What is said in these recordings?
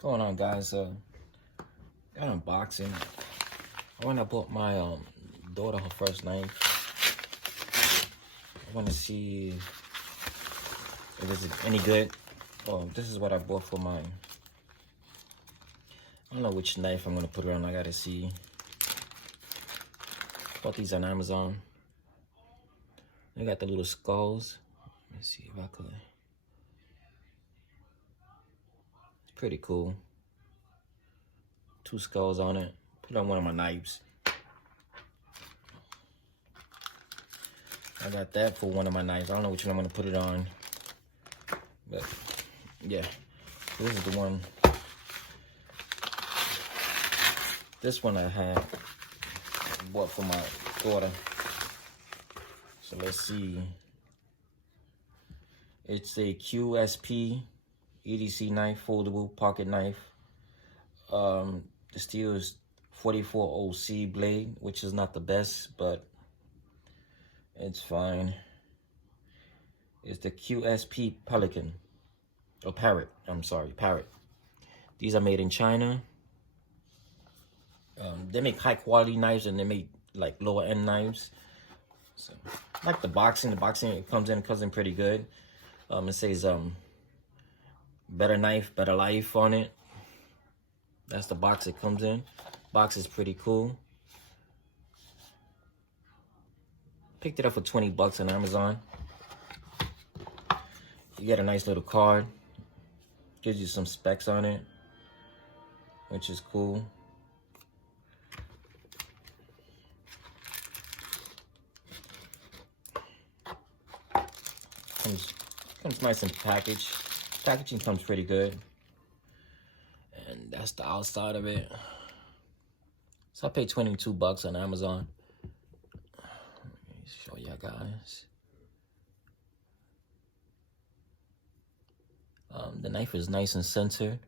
Going on, guys? Got unboxing. I went and bought my daughter her first knife. I want to see if it's any good. Oh, this is what I bought for mine. I don't know which knife I'm gonna put it on. I gotta see. Bought these on Amazon. They got the little skulls. Let me see if I could. It's pretty cool. 2 skulls on it. Put on one of my knives. I got that for one of my knives. I don't know which one I'm gonna put it on. But yeah, this is the one. This one I had bought for my daughter. So let's see. It's a QSP EDC knife, foldable pocket knife. The steel is 44 OC blade, which is not the best, but it's fine. It's the QSP Pelican, or Parrot. I'm sorry, Parrot. These are made in China. They make high quality knives and they make like lower end knives. So, like the boxing. The boxing it comes in pretty good. It says better knife, better life on it. That's the box it comes in. Box is pretty cool. Picked it up for 20 bucks on Amazon. You get a nice little card. Gives you some specs on it, which is cool. Comes nice and packaged. Packaging comes pretty good. And that's the outside of it. So I paid 22 bucks on Amazon. Let me show you guys. The knife is nice and centered,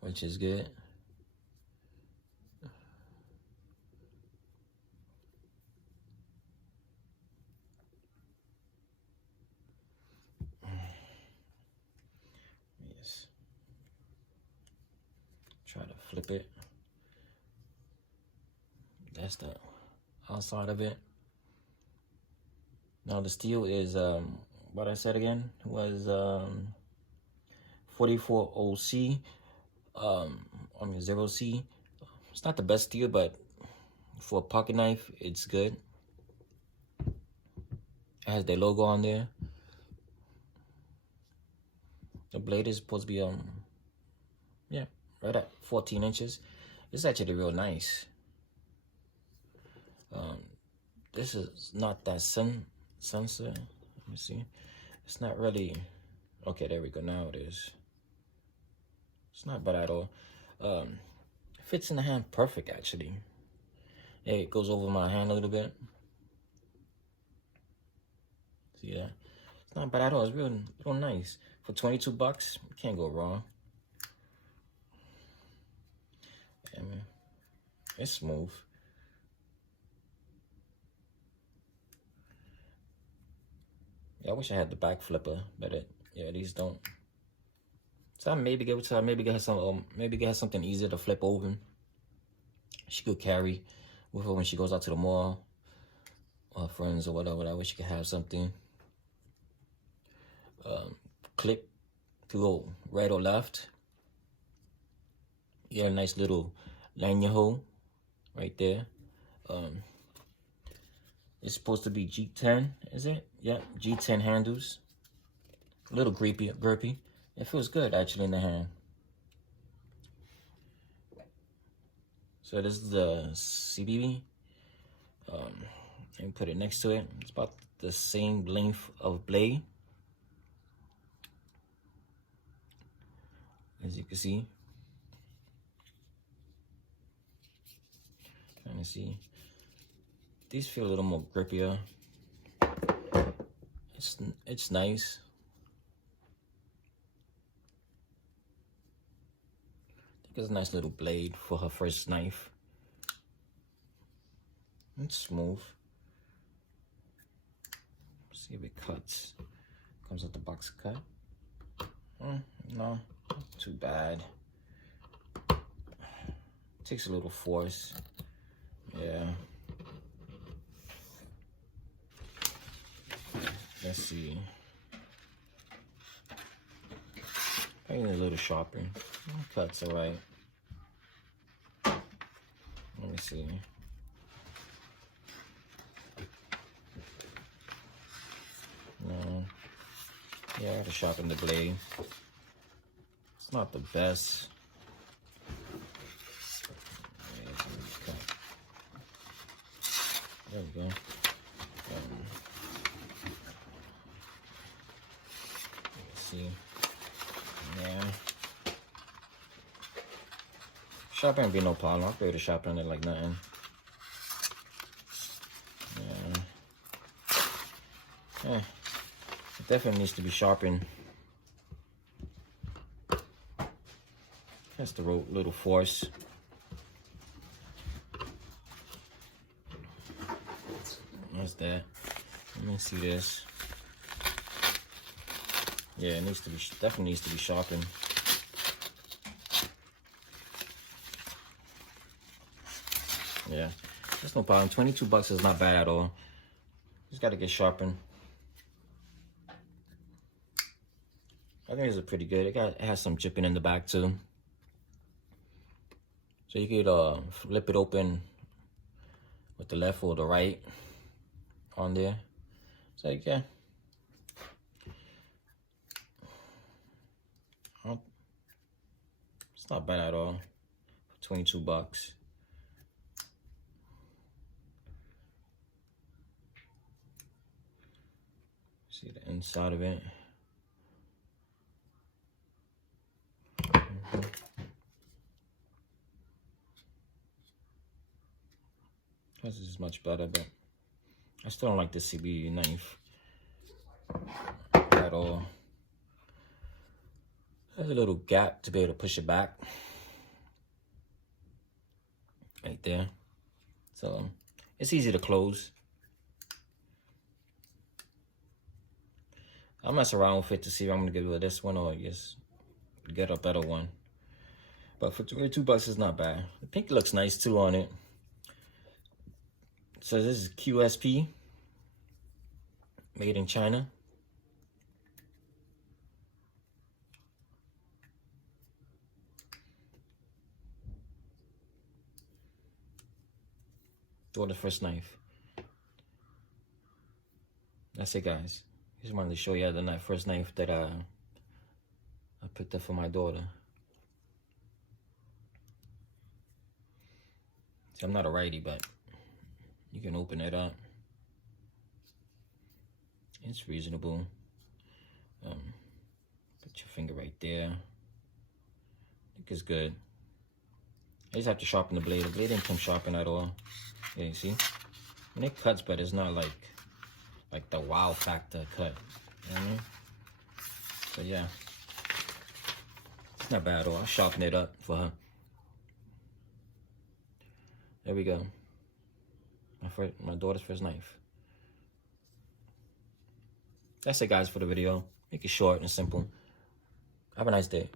which is good. Yes. Try to flip it. That's the outside of it. Now the steel is what I said again was 44 OC, 0C. It's not the best steel, but for a pocket knife, it's good. It has their logo on there. The blade is supposed to be yeah, right at 14 inches. It's actually real nice. This is not that sensor. Let me see. It's not really. Okay, there we go. Now it is. It's not bad at all. Fits in the hand perfect, actually. Yeah, it goes over my hand a little bit. See that? It's not bad at all. It's real nice. For 22 bucks, you can't go wrong. Yeah, man. It's smooth. Yeah, I wish I had the back flipper, but yeah, these don't. So I maybe get her some maybe get her something easier to flip open. She could carry with her when she goes out to the mall, or her friends or whatever. I wish she could have something. Clip to go right or left. You get a nice little lanyard hole right there. It's supposed to be G10, is it? Yeah, G10 handles. A little grippy. It feels good actually in the hand. So this is the CBB. And put it next to it. It's about the same length of blade. As you can see. Trying to see. These feel a little more grippier. It's nice. I think it's a nice little blade for her first knife. It's smooth. See if it cuts. Comes out the box cut. No, too bad. Takes a little force. Yeah. Let's see. I need a little sharper. Cuts alright. Let me see. No. Yeah, I gotta sharpen the blade. It's not the best. There we go. Let's see. Yeah. Sharpening be no problem. I'll be able to sharpen it like nothing. Yeah. It definitely needs to be sharpened. That's the little force. That's that. Let me see this. Yeah, it needs to be, definitely needs to be sharpened. Yeah, that's no problem. 22 bucks is not bad at all. Just gotta get sharpened. I think this is pretty good. It has some chipping in the back too. So you could flip it open with the left or the right on there. So yeah. It's not bad at all. 22 bucks. See the inside of it. This is much better, but I still don't like the CB knife at all. There's a little gap to be able to push it back. Right there. So it's easy to close. I'll mess around with it to see if I'm gonna give it this one or just get a better one. But for 22 bucks is not bad. The pink looks nice too on it. So this is QSP, made in China. Or the first knife. That's it, guys. Just wanted to show you the first knife that I picked up for my daughter. See, I'm not a righty, but you can open it up. It's reasonable. Put your finger right there. I think it's good. I just have to sharpen the blade. The blade didn't come sharpened at all. Yeah, you see? I mean, it cuts, but it's not like the wow factor cut. You know what I mean? So yeah, it's not bad at all. I'll sharpen it up for her. There we go. My daughter's first knife. That's it, guys, for the video. Make it short and simple. Have a nice day.